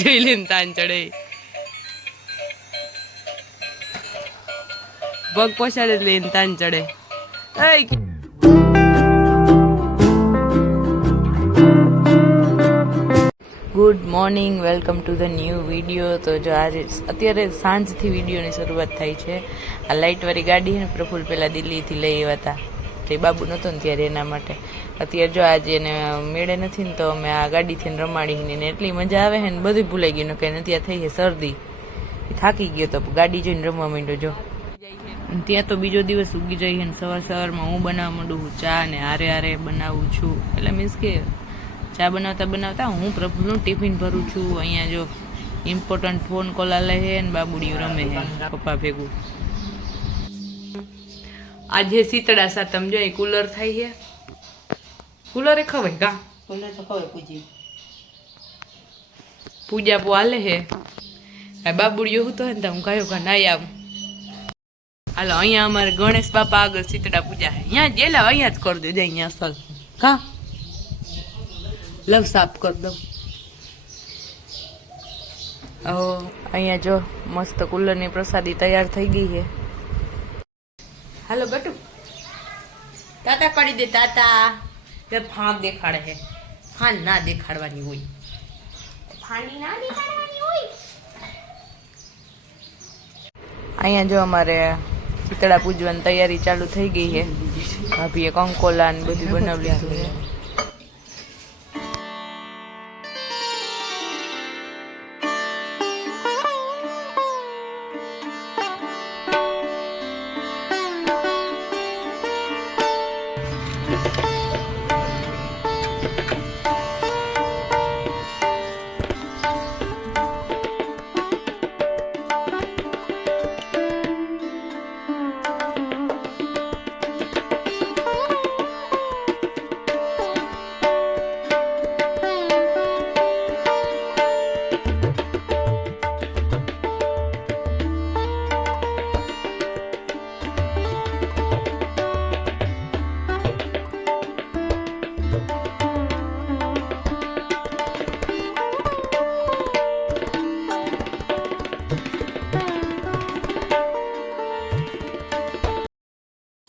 જોઈ લઈને તાન ચડે પગ પોસાડે લઈને તાન ચડે. Good morning, welcome to the new video. તો જો આજે અત્યારે સાંજથી વિડીયોની શરૂઆત થઈ છે. આ લાઇટવાળી ગાડી છે ને પ્રફુલ પહેલાં દિલ્હીથી લઈ આવ્યા હતા, તે બાબુ નહોતો ને ત્યારે એના માટે. અત્યારે જો આજે એને મેળે નથી ને તો અમે આ ગાડીથી રમાડીને એને એટલી મજા આવે છે ને બધું ભૂલાઈ ગયું કે ત્યાં થઈ છે શરદી, થાકી ગયો તો ગાડી જોઈને રમવા માંડ્યો. જો ત્યાં તો બીજો દિવસ ઉગી જાય ને સવાર સવારમાં હું બનાવવા માંડું ચા ને હારે હારે બનાવું છું. એટલે મીન્સ કે ચા બનાવતા બનાવતા હું પ્રભુનું ટિફિન ભરું છું. અહીંયા જો ઇમ્પોર્ટન્ટ ફોન કોલ આલે છે ને બાબુડીયું રમે છે પપ્પા ભેગું. આજે શીતળા સાતમ જો કુલર થાય છે, કુલરે ખવાય કા કુલર તો ખવાય પૂજી પૂજા પો હાલે છે. બાબુડીયો હું તો ને હું કયો કા નાઈ આવું. હાલો અહીંયા અમારે ગણેશ બાપા આગળ શીતળા પૂજા છે. અહીંયા જેલા અહીંયા જ કરી દો અહીંયા અસલ કા લવ સાફ કરી દઉં. અહીંયા જો મસ્ત કુલરની પ્રસાદી તૈયાર થઈ ગઈ છે. હાલો ગટુ તાતા કરી દે. તાતા ફાંક દેખાડે છે. ફાન ના દેખાડવાની હોય, ફાની ના દેખાડવાની હોય. અહીંયા જો અમારે શીતળા પૂજવાની તૈયારી ચાલુ થઈ ગઈ છે. ભાભીએ કંકોલા ને બધું બનાવી લીધું છે.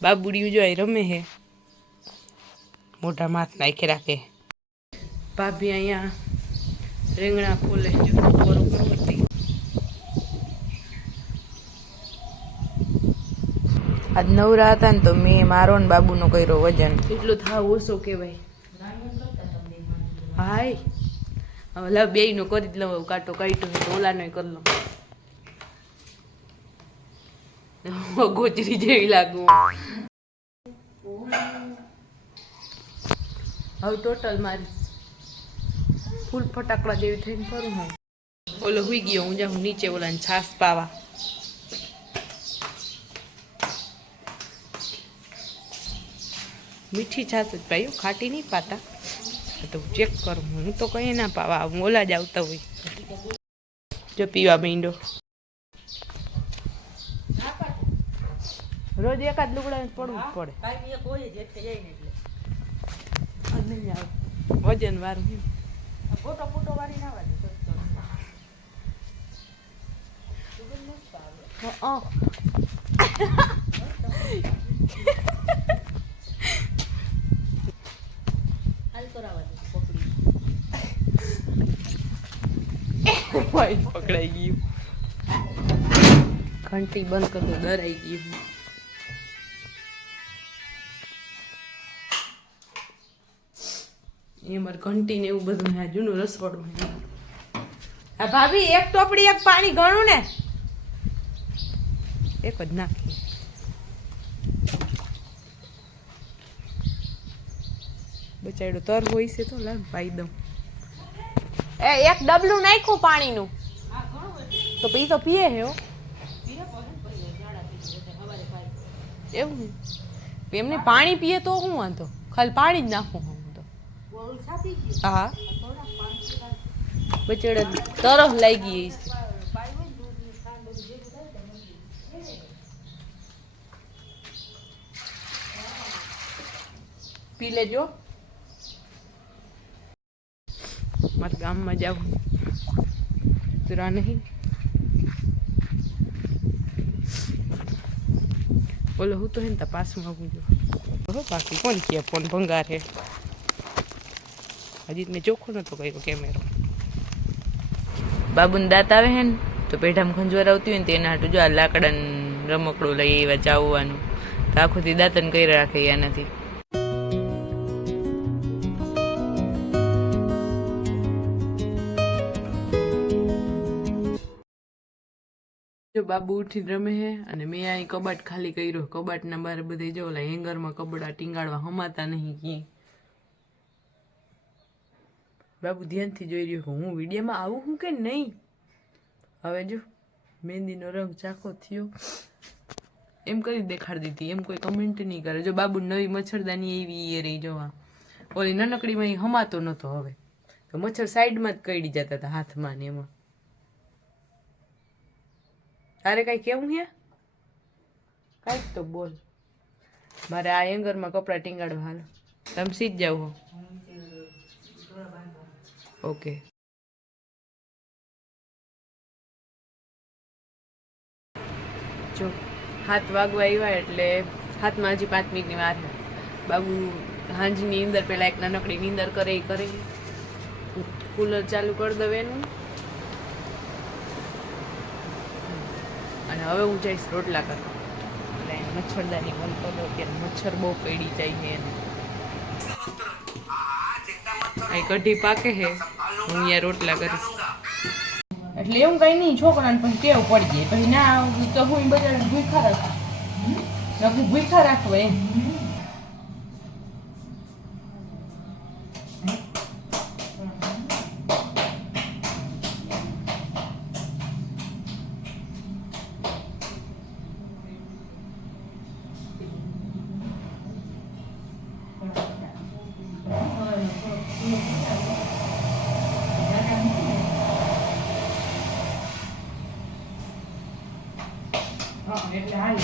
બાબુડીયું જો રમે છે, મોટા માથ નાખી રાખે. ભાભી અહીંયા રીંગણા ફોલે જો આજ નવરા હતા ને તો મેં મારો ને બાબુનો કર્યો વજન. એટલું થાવ ઓછો કેવાય. હાય હવે લવ બે નો કરી જ લઉં. કાંટો કાઢ્યો તો ઓલાનો કરી લઉં. ગોચરી જેવી લાગુ. હવે ટોટલ મારી ફૂલ ફટાકડા જેવી થઈને ફરું. હું ઓલો હુઈ ગયો, હું જાઉં નીચે ઓલા છાસ પાવા. મીઠી છાસ જ પાયું, ખાટી નહીં પાતા. તો ચેક કરું, હું તો કઈ ના પાવા, હું ઓલા જ આવતા હોય. જો પીવા માંડ્યો. રોજ એકાદ લુગડા પડવું પડે. વજન વાળું ફોટો ફોટો વાળી ના વાળી. પકડાઈ ગયું. ઘંટી બંધ કરતો ડરાઈ ગયું. એ મારે ઘંટી ને એવું બધું જૂનું રસવાડું. હા ભાભી એક ટોપડી એક પાણી ઘણું ને એક જ નાખી. બચાડો તર હોય છે તો લાવ પાઈ દઉં. એક ડબલું નાખ્યું પાણીનું તો પી તો પીએ હે એવું. એમને પાણી પીએ તો શું વાંધો, ખાલી પાણી જ નાખું હું તો. હા બચેડે તરફ લાગી ગઈ છે. પી લેજો. અમારા ગામમાં જાવું તુરા નહીં બોલો હું તો હે ને પાસમાં આવું જો બાકી કોણ કે ફોન ભંગાર હે હજી મેં ચોખ્ખો નતો કર્યો કેમેરો બાબુને દાંત આવે હે ને તો પેઢામાં ખંજવાર આવતી હોય ને તેના હાટું જો આ લાકડાનું રમકડું લઈ એવા ચાવવાનું તો આખુંથી દાંતન કરી રાખે એનાથી જો બાબુ ઉઠીને રમે હે અને મેં અહીં કબાટ ખાલી કર્યો કબાટના બાર બધે જો ઓલા હેંગરમાં કપડા ટીંગાડવા હમાતા નહીં ક્યાંય બાબુ ધ્યાનથી જોઈ રહ્યો કે હું વિડીયોમાં આવું હું કે નહીં હવે જો મહેંદીનો રંગ ચાખો થયો એમ કરી દેખાડી દીધી એમ કોઈ કમેન્ટ નહીં કરે જો બાબુ નવી મચ્છરદાની એવી એ રહી જોવા ઓલી નાનકડીમાં એ હમાતો નહોતો હવે તો મચ્છર સાઈડમાં જ કરડી જતા હતા હાથમાં ને એમાં તારે કઈ કેવું હે કઈક તો બોલ મારે આ એંગરમાં કપડા ટીંગાડવા હાલો તમે સીધ જાવ હો ઓકે જો 7 વાગવા આવ્યા એટલે હાથમાં હજી 5 મિનિટની વાર છે બાબુ હાંજની અંદર પેલા એક નાનકડી નીંદર કરે કુલર ચાલુ કરી દઉં એનું અને હવે હું જઈશ રોટલા કરવા એટલે મચ્છરદાની બંધ કરી દો ત્યારે મચ્છર બહુ કઈડી જાય છે એને અહીં કઢી પાકે છે હું અહીંયા રોટલા કરીશ એટલે એવું કઈ નહીં છોકરાને પછી ટેવ પડી જાય પછી ના તો હું બધા ભૂખા રાખું નકરી ભૂખા રાખવા એમ એટલે હાલ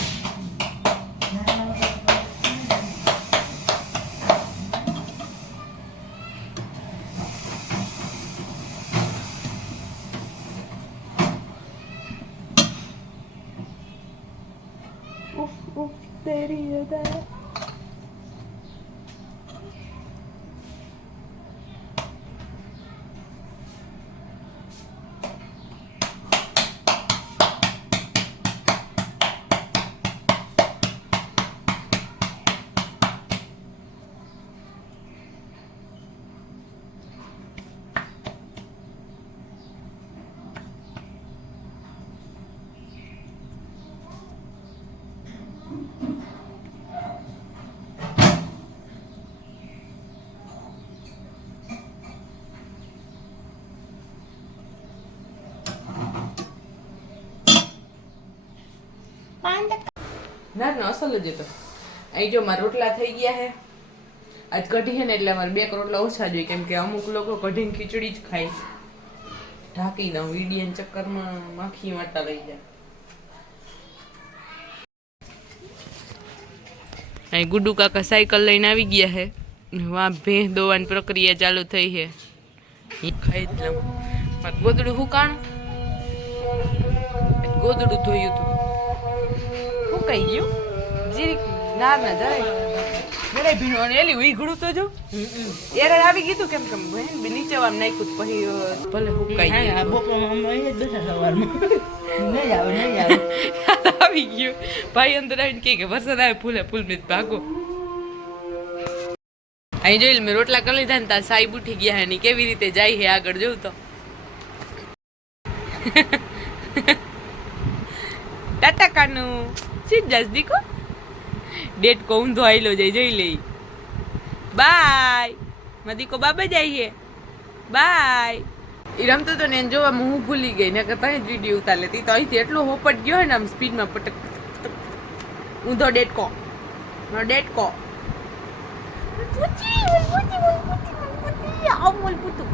तेरी अदा ના ના અસલ જ હતો અહીં જો મારા રોટલા થઈ ગયા છે આજ કઢી છે ને એટલે અમારે 2 રોટલા ઓછા જોઈએ કેમ કે અમુક લોકો કઢીને ખીચડી જ ખાય ઢાંકી દઉં વિડીયો ચક્કરમાં માખી વાટા લઈ જાય અહીં ગુડ્ડુ કાકા સાયકલ લઈને આવી ગયા છે વાં ભેંસ દોવાની પ્રક્રિયા ચાલુ થઈ છે ખાઈ જ લઉં મારું ગોદડું શું કાણ ગોદડું ધોયું હતું કઈ ગયું જીરીક ના ના જરાય ભીનું અને એલી વીઘડું તો જો એરે આવી ગયું કેમ કેમ નીચે આમ નાખ્યું પછી ભલે હુકાઈ આવી ગયું ભાઈ અંદર આવીને કે વરસાદ આવે ફૂલે ફૂલ મેં ભાગો અહીં જોઈ મેં રોટલા કરી લીધા ને ત્યાં સાહેબ ઉઠી ગયા હે ને કેવી રીતે જાય છે આગળ જોઉં તો ટાટા કાનું સીધ જાસ દીકો ડેટ કો ઊંધો આયલો જાય જોઈ લઈ બાય મદીકો બાબા જાય બાય એ રમતો તો ને જોવામાં હું ભૂલી ગઈ ને કે ત્યાં જ વિડીયો ઉતાર લેતી તો અહીંથી એટલો હોપટ ગયો ને આમ સ્પીડમાં પટક ઊંધો ડેટકો ડેટકો પૂછી પૂછી પૂછી પૂછી આવ મોલ પૂતું